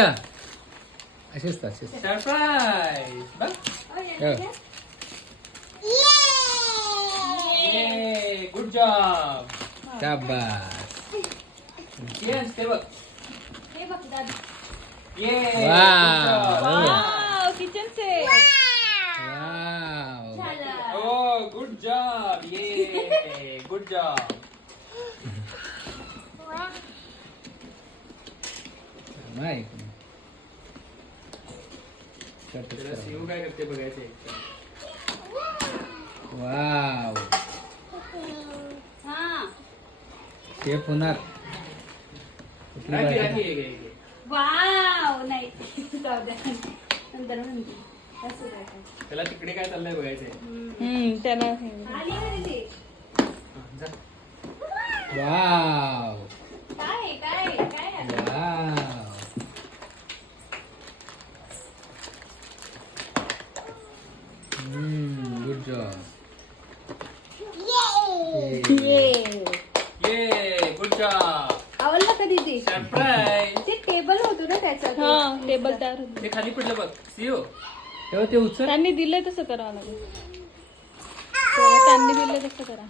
असेच असेच. सरप्राईज बघ. Good job. शाबास. येस ते बघ. वाव. किचन से wow. Oh, good job. Yay. Good job. नाही. त्याला शिव काय करते बघायचंय. वाव. हाँ शेफ होणार. राखी राखी ये घे. वाव नाही जाऊ द्या नंतर म्हणते असं काय त्याला तिकडे काय चाललंय बघायचंय. त्याला आली घरी ती. जा. वाव. काय काय काय आहे? वाव. Good job. ये गुड जॉब. आवडलं का दीदी? सरप्राईज. ते टेबल होतं ना त्याचं हा टेबल तयार होते. ते खाली पडलं बघ. सीओ. तेव्हा ते उचल. त्यांनी दिलंय तसं करावं लागेल. त्यांनी दिलंय तसं करा.